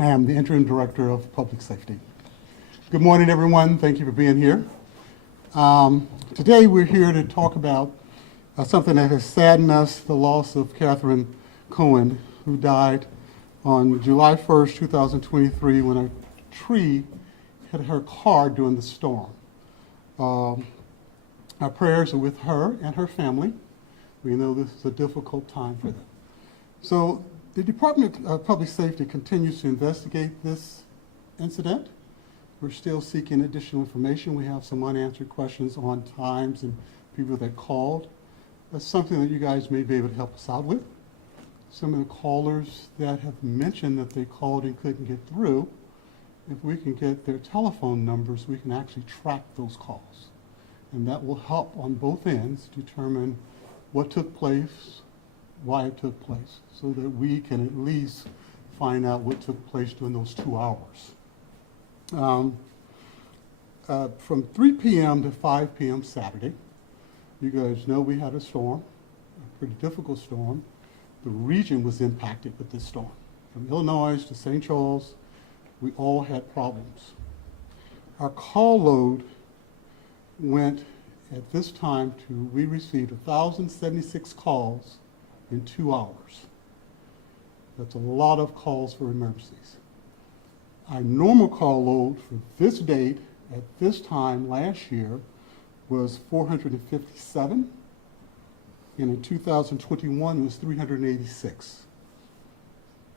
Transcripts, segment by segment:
I am the Interim Director of Public Safety. Good morning, everyone. Thank you for being here. Today we're here to talk about something that has saddened us, the loss of Catherine Cohen, who died on July 1st, 2023, when a tree hit her car during the storm. Our prayers are with her and her family. We know this is a difficult time for them. So the Department of Public Safety continues to investigate this incident. We're still seeking additional information. We have some unanswered questions on times and people that called. That's something that you guys may be able to help us out with. Some of the callers that have mentioned that they called and couldn't get through, if we can get their telephone numbers, we can actually track those calls. And that will help on both ends determine what took place, why it took place, so that we can at least find out what took place during those 2 hours. From 3 p.m. to 5 p.m. Saturday, you guys know we had a storm, a pretty difficult storm. The region was impacted with this storm. From Illinois to St. Charles, we all had problems. Our call load went at this time we received 1,076 calls in 2 hours. That's a lot of calls for emergencies. Our normal call load for this date at this time last year was 457, and in 2021 it was 386.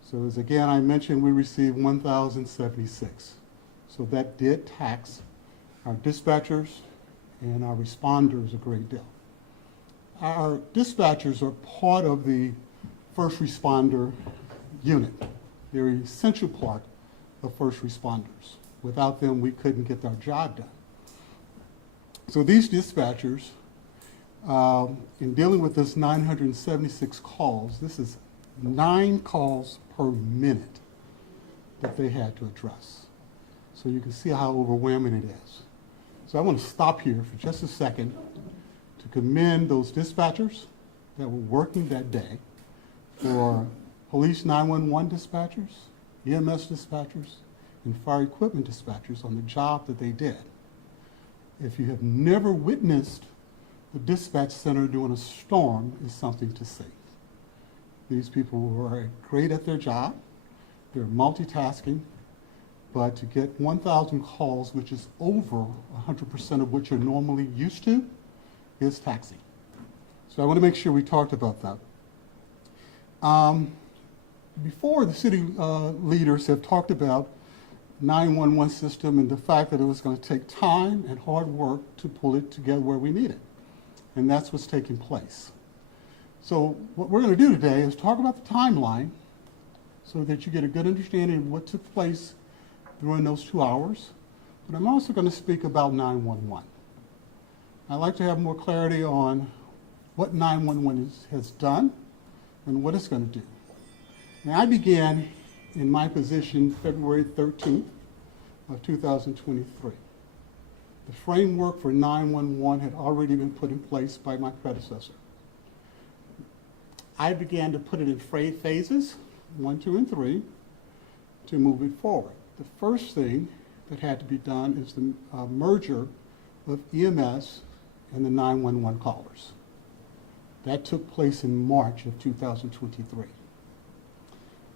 So as again I mentioned, we received 1,076. So that did tax our dispatchers and our responders a great deal. Our dispatchers are part of the first responder unit. They're an essential part of first responders. Without them, we couldn't get our job done. So these dispatchers, in dealing with this 976 calls, this is 9 calls per minute that they had to address. So you can see how overwhelming it is. So I want to stop here for just a second to commend those dispatchers that were working that day, for police 911 dispatchers, EMS dispatchers, and fire equipment dispatchers on the job that they did. If you have never witnessed the dispatch center during a storm, it's something to see. These people were great at their job. They're multitasking, but to get 1,000 calls, which is over 100% of what you're normally used to, is taxing. So I want to make sure we talked about that. Before, the city leaders have talked about 911 system and the fact that it was going to take time and hard work to pull it together where we need it. And that's what's taking place. So what we're going to do today is talk about the timeline so that you get a good understanding of what took place during those 2 hours. But I'm also going to speak about 911. I'd like to have more clarity on what 911 has done and what it's going to do. Now, I began in my position February 13th of 2023. The framework for 911 had already been put in place by my predecessor. I began to put it in phases, 1, 2, and 3, to move it forward. The first thing that had to be done is the merger of EMS and the 911 callers. That took place in March of 2023.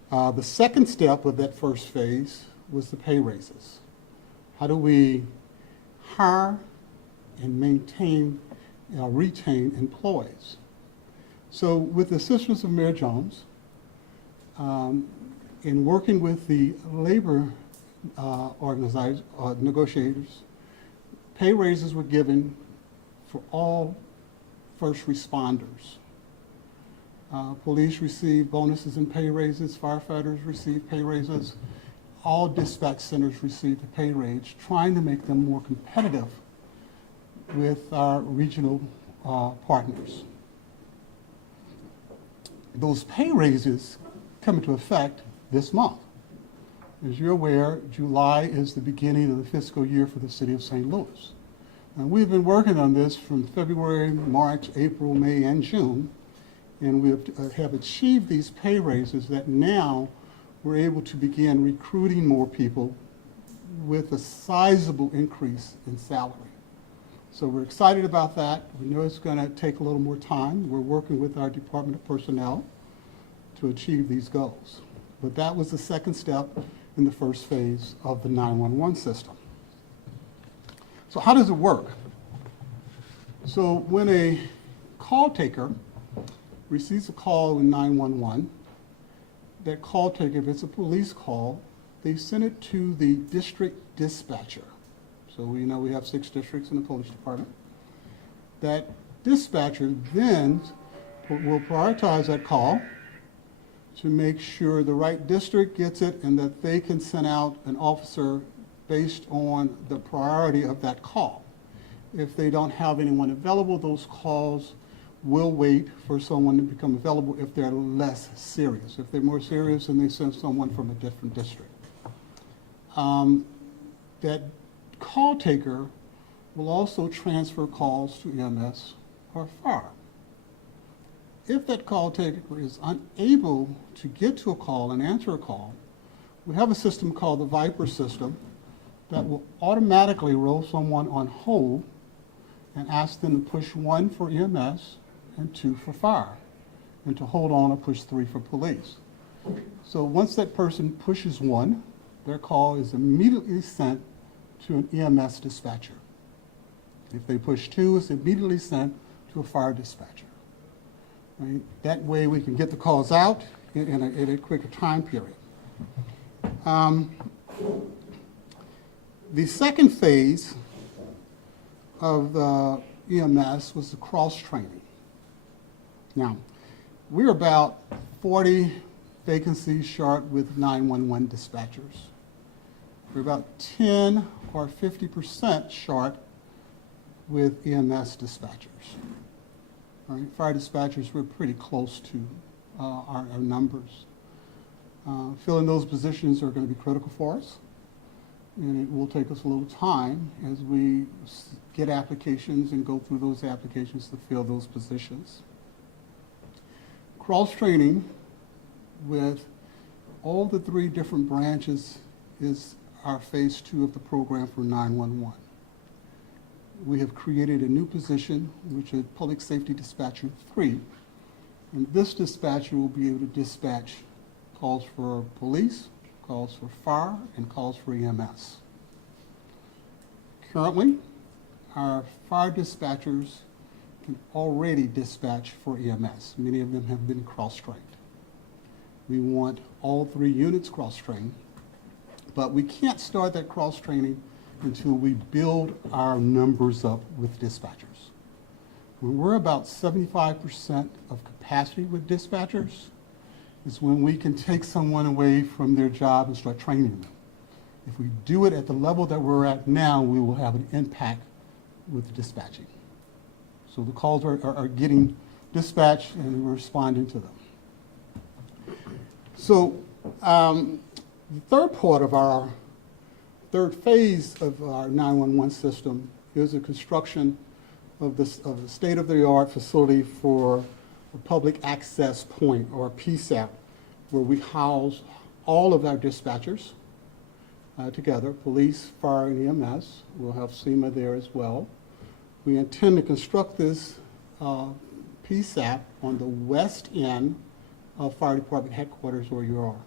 The second step of that first phase was the pay raises. How do we hire and maintain, retain employees? So with the assistance of Mayor Jones, in working with the labor negotiators, pay raises were given for all first responders. Police received bonuses and pay raises, firefighters received pay raises, all dispatch centers received a pay raise, trying to make them more competitive with our regional partners. Those pay raises come into effect this month. As you're aware, July is the beginning of the fiscal year for the city of St. Louis. And we've been working on this from February, March, April, May, and June, and we have achieved these pay raises that now we're able to begin recruiting more people with a sizable increase in salary. So we're excited about that. We know it's going to take a little more time. We're working with our Department of Personnel to achieve these goals. But that was the second step in the first phase of the 911 system. So how does it work? So when a call taker receives a call in 911, that call taker, if it's a police call, they send it to the district dispatcher. So we know we have 6 districts in the police department. That dispatcher then will prioritize that call to make sure the right district gets it and that they can send out an officer based on the priority of that call. If they don't have anyone available, those calls will wait for someone to become available if they're less serious. If they're more serious, then they send someone from a different district. That call taker will also transfer calls to EMS or fire. If that call taker is unable to get to a call and answer a call, we have a system called the Viper system that will automatically roll someone on hold and ask them to push 1 for EMS and 2 for fire, and to hold on or push 3 for police. So once that person pushes 1, their call is immediately sent to an EMS dispatcher. If they push 2, it's immediately sent to a fire dispatcher. Right? That way we can get the calls out in a quicker time period. The second phase of the EMS was the cross-training. Now, we're about 40 vacancies short with 911 dispatchers. We're about 10 or 50% short with EMS dispatchers. All right, fire dispatchers, we're pretty close to our numbers. Filling those positions are going to be critical for us, and it will take us a little time as we get applications and go through those applications to fill those positions. Cross-training with all the 3 different branches is our phase 2 of the program for 911. We have created a new position, which is Public Safety Dispatcher 3, and this dispatcher will be able to dispatch calls for police, calls for fire, and calls for EMS. Currently, our fire dispatchers can already dispatch for EMS. Many of them have been cross-trained. We want all 3 units cross-trained, but we can't start that cross-training until we build our numbers up with dispatchers. When we're about 75% of capacity with dispatchers, is when we can take someone away from their job and start training them. If we do it at the level that we're at now, we will have an impact with dispatching. So the calls are getting dispatched and we're responding to them. So the third part of our third phase of our 911 system is the construction of the state-of-the-art facility for a public access point, or PSAP, where we house all of our dispatchers together, police, fire, and EMS. We'll have SEMA there as well. We intend to construct this PSAP on the west end of Fire Department headquarters where you are.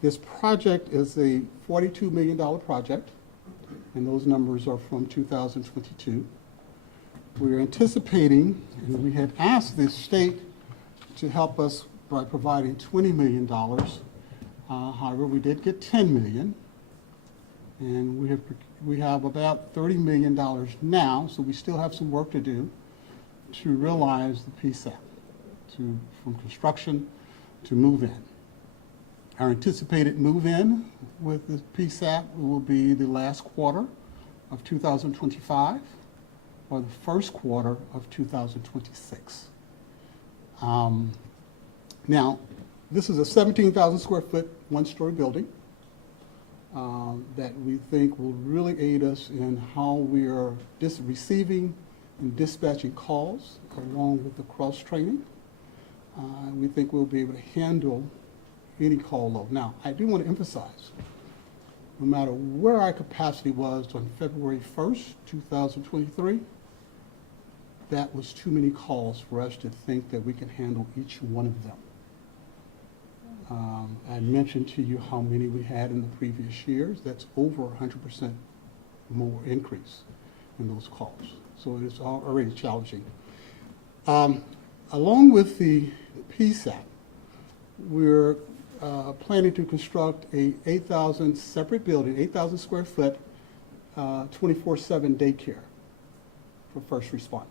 This project is a $42 million project, and those numbers are from 2022. We're anticipating, and we had asked the state to help us by providing $20 million. However, we did get $10 million, and we have about $30 million now, so we still have some work to do to realize the PSAP, from construction to move-in. Our anticipated move-in with the PSAP will be the last quarter of 2025 or the first quarter of 2026. Now, this is a 17,000 square foot, 1-story building that we think will really aid us in how we are receiving and dispatching calls along with the cross-training. We think we'll be able to handle any call load. Now, I do want to emphasize, no matter where our capacity was on February 1st, 2023, that was too many calls for us to think that we can handle each one of them. I mentioned to you how many we had in the previous years. That's over 100% more increase in those calls. So it's already challenging. Along with the PSAP, we're planning to construct a 8,000 separate building, 8,000 square foot, 24/7 daycare for first responders.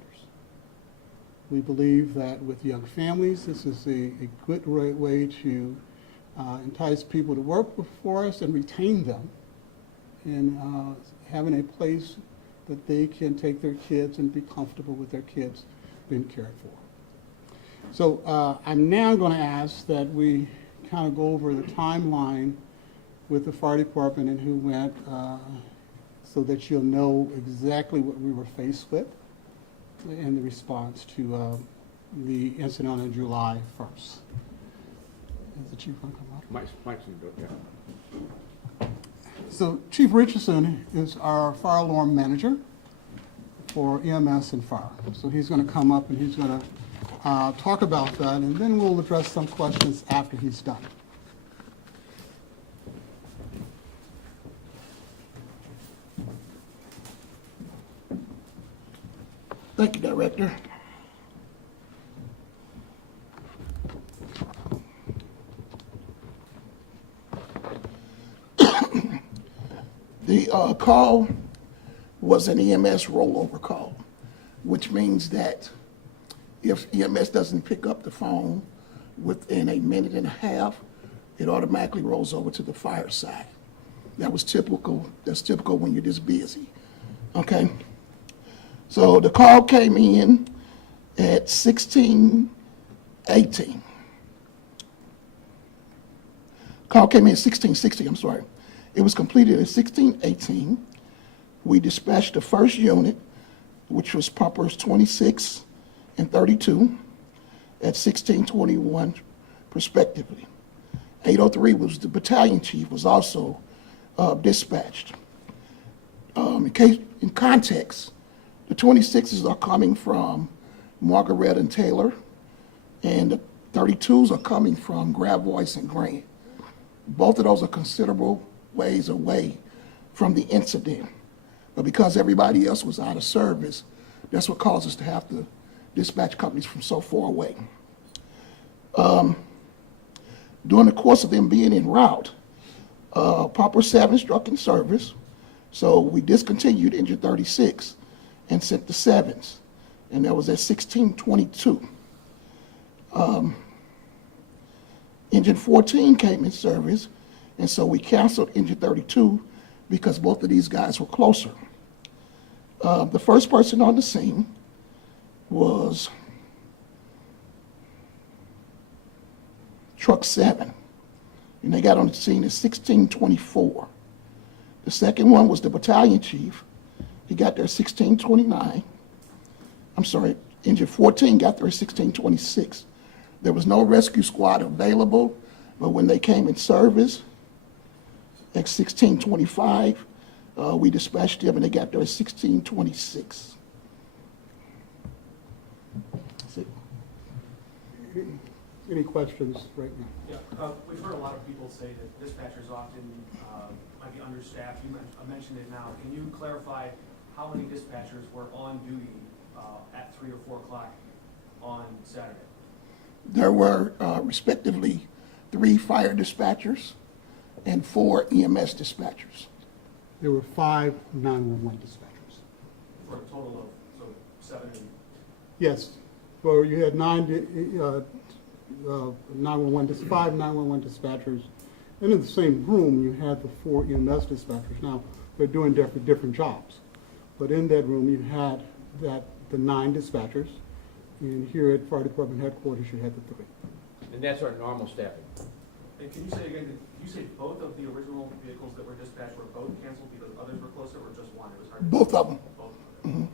We believe that with young families, this is a good way to entice people to work for us and retain them, and having a place that they can take their kids and be comfortable with their kids being cared for. So I'm now going to ask that we kind of go over the timeline with the fire department and who went, so that you'll know exactly what we were faced with in the response to the incident on July 1st. Is the chief going to come up? Mike's gonna do it, yeah. So Chief Richardson is our fire alarm manager for EMS and fire. So he's going to come up and he's going to talk about that, and then we'll address some questions after he's done. Thank you, Director. The call was an EMS rollover call, which means that if EMS doesn't pick up the phone within a minute and a half, it automatically rolls over to the fire side. That was typical. That's typical when you're this busy. Okay? So the call came in at 16:18. Call came in at 16:60, I'm sorry. It was completed at 16:18. We dispatched the first unit, which was pumpers 26 and 32, at 16:21 respectively. 803 was the battalion chief, was also dispatched. In context, the 26s are coming from Margaret and Taylor, and the 32s are coming from Gravois and Grant. Both of those are considerable ways away from the incident. But because everybody else was out of service, that's what caused us to have to dispatch companies from so far away. During the course of them being en route, Pumper 7 struck in service, so we discontinued engine 36 and sent the 7s, and that was at 16:22. Engine 14 came in service, and so we canceled engine 32 because both of these guys were closer. The first person on the scene was truck 7, and they got on the scene at 16:24. The second one was the battalion chief. He got there at 16:29. I'm sorry, engine 14 got there at 16:26. There was no rescue squad available, but when they came in service at 16:25, we dispatched them and they got there at 16:26. That's it. Any questions right now? Yeah, we've heard a lot of people say that dispatchers often might be understaffed. You mentioned it now. Can you clarify how many dispatchers were on duty at 3 or 4 o'clock on Saturday? There were respectively 3 fire dispatchers and 4 EMS dispatchers. There were 5 911 dispatchers. For a total of 7 and... Yes, well, you had 5 911 dispatchers, and in the same room, you had the 4 EMS dispatchers. Now, they're doing different jobs, but in that room, you had the 9 dispatchers, and here at Fire Department headquarters, you had the 3. And that's our normal staffing. And can you say again, did you say both of the original vehicles that were dispatched were both canceled because others were closer, or just one? It was hard to... Both of them. Both. Mm-hmm.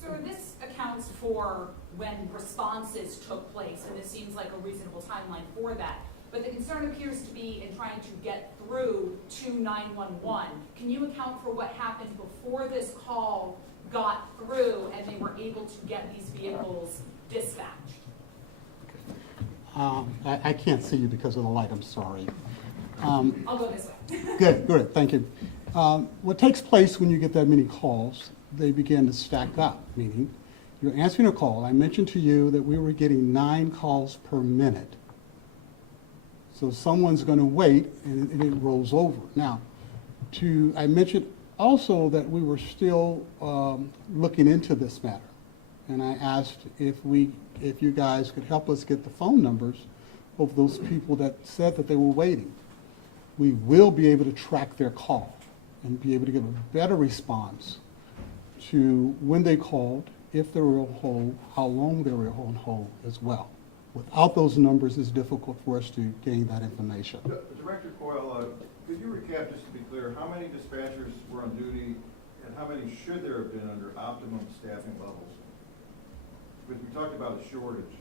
So this accounts for when responses took place, and this seems like a reasonable timeline for that. but the concern appears to be in trying to get through to 911. Can you account for what happened before this call got through and they were able to get these vehicles dispatched? I can't see you because of the light, I'm sorry. I'll go this way. Good, thank you. What takes place when you get that many calls, they begin to stack up, meaning you're answering a call. I mentioned to you that we were getting 9 calls per minute. So someone's going to wait and it rolls over. Now, I mentioned also that we were still looking into this matter. And I asked if you guys could help us get the phone numbers of those people that said that they were waiting. We will be able to track their call and be able to give a better response to when they called, if they were on hold, how long they were on hold as well. Without those numbers, it's difficult for us to gain that information. Director Coyle, could you recap, just to be clear, how many dispatchers were on duty and how many should there have been under optimum staffing levels? Because we talked about a shortage.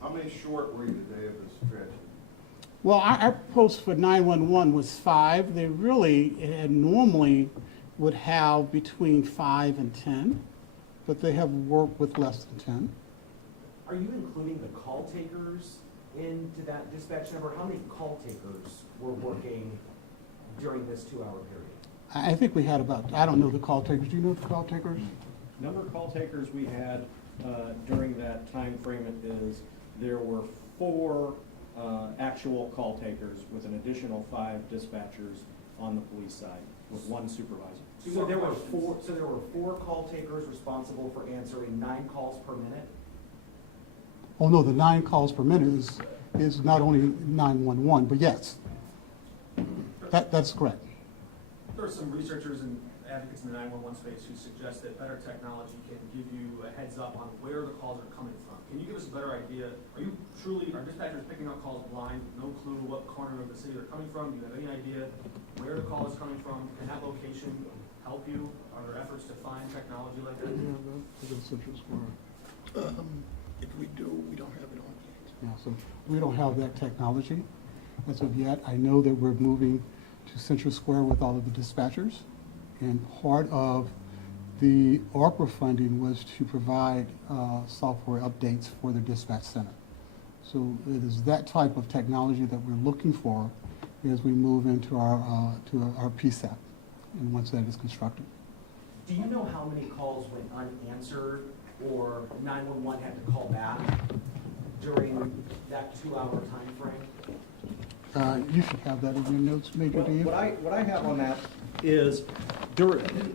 How many short were you the day of this tragedy? Well, our post for 911 was 5. They really normally would have between 5 and 10, but they have worked with less than 10. Are you including the call takers into that dispatch number? How many call takers were working during this 2-hour period? I think we had about, I don't know the call takers. Do you know the call takers? Number of call takers we had during that time frame is there were 4 actual call takers with an additional 5 dispatchers on the police side with 1 supervisor. So there were 4 call takers responsible for answering 9 calls per minute? Oh, no, the 9 calls per minute is not only 911, but yes, that's correct. There are some researchers and advocates in the 911 space who suggest that better technology can give you a heads up on where the calls are coming from. Can you give us a better idea? Are dispatchers picking up calls blind, no clue what corner of the city they're coming from? Do you have any idea where the call is coming from? Can that location help you? Are there efforts to find technology like that? If we do, we don't have it on yet. Yeah, so we don't have that technology as of yet. I know that we're moving to Central Square with all of the dispatchers, and part of the ARPA funding was to provide software updates for the dispatch center. So it is that type of technology that we're looking for as we move into our PSAP, and once that is constructed. Do you know how many calls went unanswered or 911 had to call back during that 2-hour time frame? You should have that in your notes, Major Dave. What I have on that is,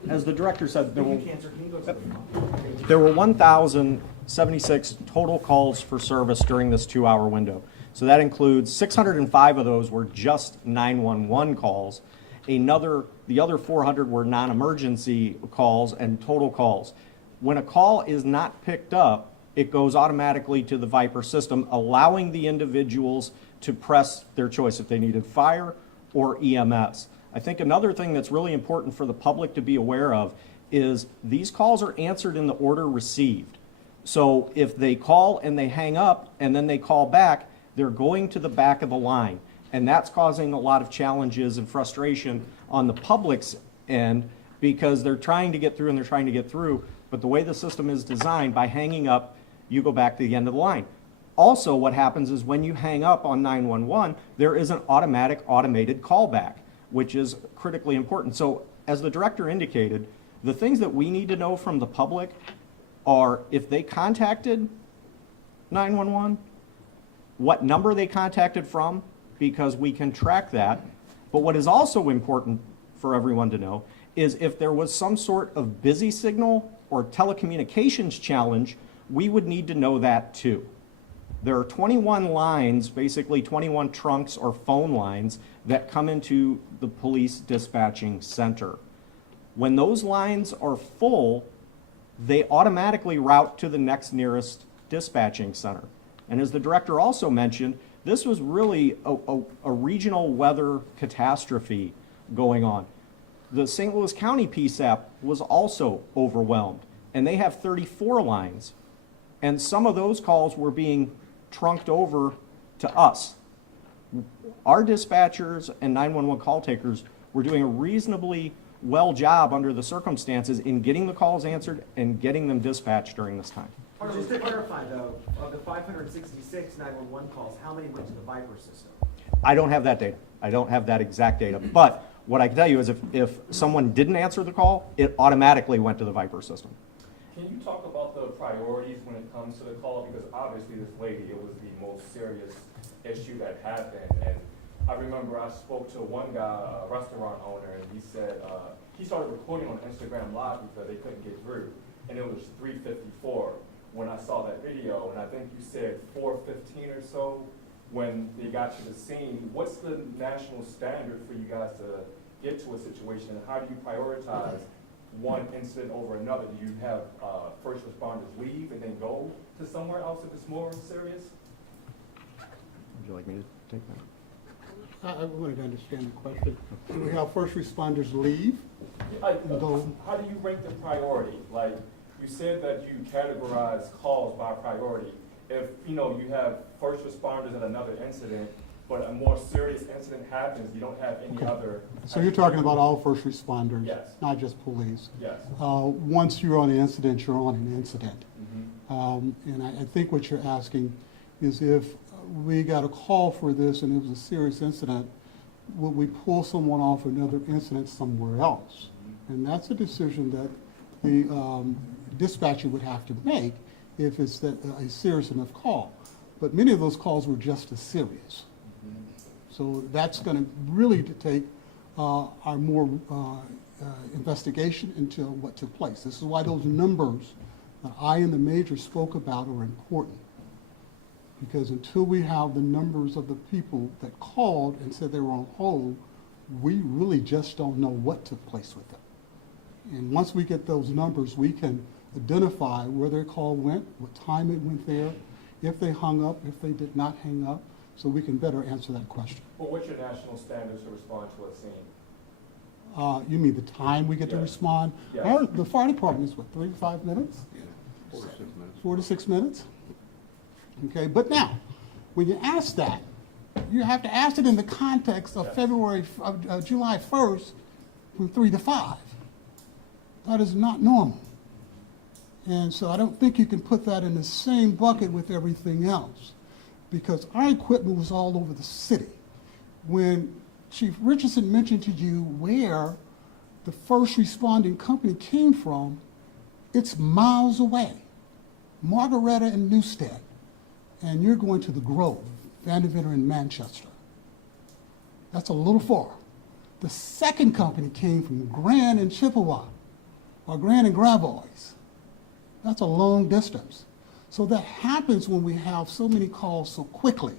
as the director said, Can you go to the phone? there were 1,076 total calls for service during this 2-hour window. So that includes 605 of those were just 911 calls. The other 400 were non-emergency calls and total calls. When a call is not picked up, it goes automatically to the Viper system, allowing the individuals to press their choice if they needed fire or EMS. I think another thing that's really important for the public to be aware of is these calls are answered in the order received. So if they call and they hang up and then they call back, they're going to the back of the line. And that's causing a lot of challenges and frustration on the public's end because they're trying to get through and they're trying to get through. But the way the system is designed, by hanging up, you go back to the end of the line. Also, what happens is when you hang up on 911, there is an automated callback, which is critically important. So as the director indicated, the things that we need to know from the public are if they contacted 911, what number they contacted from, because we can track that. But what is also important for everyone to know is if there was some sort of busy signal or telecommunications challenge, we would need to know that too. There are 21 lines, basically 21 trunks or phone lines that come into the police dispatching center. When those lines are full, they automatically route to the next nearest dispatching center. And as the director also mentioned, this was really a regional weather catastrophe going on. The St. Louis County PSAP was also overwhelmed, and they have 34 lines. And some of those calls were being trunked over to us. Our dispatchers and 911 call takers were doing a reasonably well job under the circumstances in getting the calls answered and getting them dispatched during this time. Just to clarify though, of the 566 911 calls, how many went to the Viper system? I don't have that data. I don't have that exact data. But what I can tell you is if someone didn't answer the call, it automatically went to the Viper system. Can you talk about the priorities when it comes to the call? Because obviously this lady, it was the most serious issue that happened. And I remember I spoke to one guy, a restaurant owner, and he said he started recording on Instagram Live because they couldn't get through. And it was 3:54 when I saw that video. And I think you said 4:15 or so when they got to the scene. What's the national standard for you guys to get to a situation? And how do you prioritize one incident over another? Do you have first responders leave and then go to somewhere else if it's more serious? Would you like me to take that? I wanted to understand the question. Do we have first responders leave? Go. How do you rank the priority? Like, you said that you categorize calls by priority. If, you have first responders at another incident, but a more serious incident happens, you don't have any Okay. other. So you're talking about all first responders? Yes. Not just police? Yes. Once you're on an incident, you're on an incident. Mhm. And I think what you're asking is if we got a call for this and it was a serious incident, would we pull someone off another incident somewhere else? And that's a decision that the dispatcher would have to make if it's a serious enough call. But many of those calls were just as serious. So that's going to really take our more investigation into what took place. This is why those numbers that I and the major spoke about are important. Because until we have the numbers of the people that called and said they were on hold, we really just don't know what took place with them. And once we get those numbers, we can identify where their call went, what time it went there, if they hung up, if they did not hang up, so we can better answer that question. But what's your national standards to respond to a scene? You mean the time we get to Yes. respond? Yes. The fire department is what, 3 to 5 minutes? 4 to 6 minutes. Okay, but now, when you ask that, you have to ask it in the context of July 1st from 3 to 5. That is not normal. And so I don't think you can put that in the same bucket with everything else, because our equipment was all over the city. When Chief Richardson mentioned to you where the first responding company came from, it's miles away, Margaretta and Newstead, and you're going to the Grove, Vanderbilt and Manchester. That's a little far. The second company came from Grand and Chippewa, or Grand and Gravois. That's a long distance. So that happens when we have so many calls so quickly.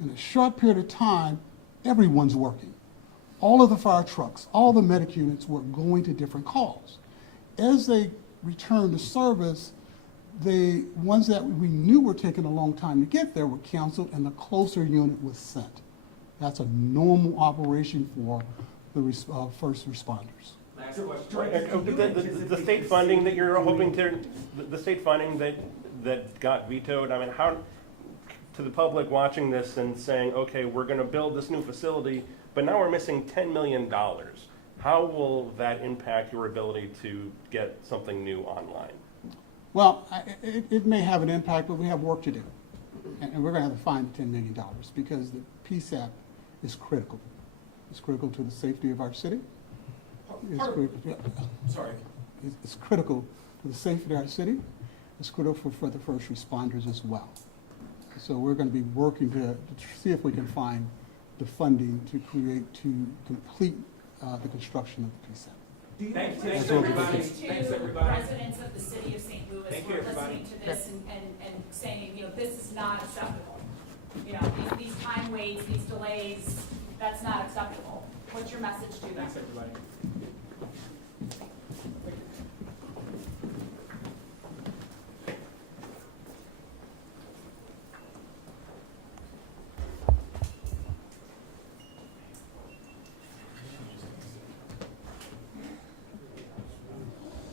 In a short period of time, everyone's working. All of the fire trucks, all the medic units were going to different calls. As they returned to service, the ones that we knew were taking a long time to get there were canceled and the closer unit was sent. That's a normal operation for the first responders. Last question. The state funding that you're hoping to, the state funding that got vetoed, I mean, how, to the public watching this and saying, okay, we're going to build this new facility, but now we're missing $10 million. How will that impact your ability to get something new online? Well, it may have an impact, but we have work to do. And we're going to have to find the $10 million because the PSAP is critical. It's critical to the safety of our city. Sorry. It's critical to the safety of our city. It's critical for the first responders as well. So we're going to be working to see if we can find the funding to complete the construction of the PSAP. Thanks, Thanks everybody. to residents of the city of St. Louis Thank who you, are everybody. listening to this and saying, this is not acceptable. These time waits, these delays, that's not acceptable. What's your message to them? Thanks, everybody.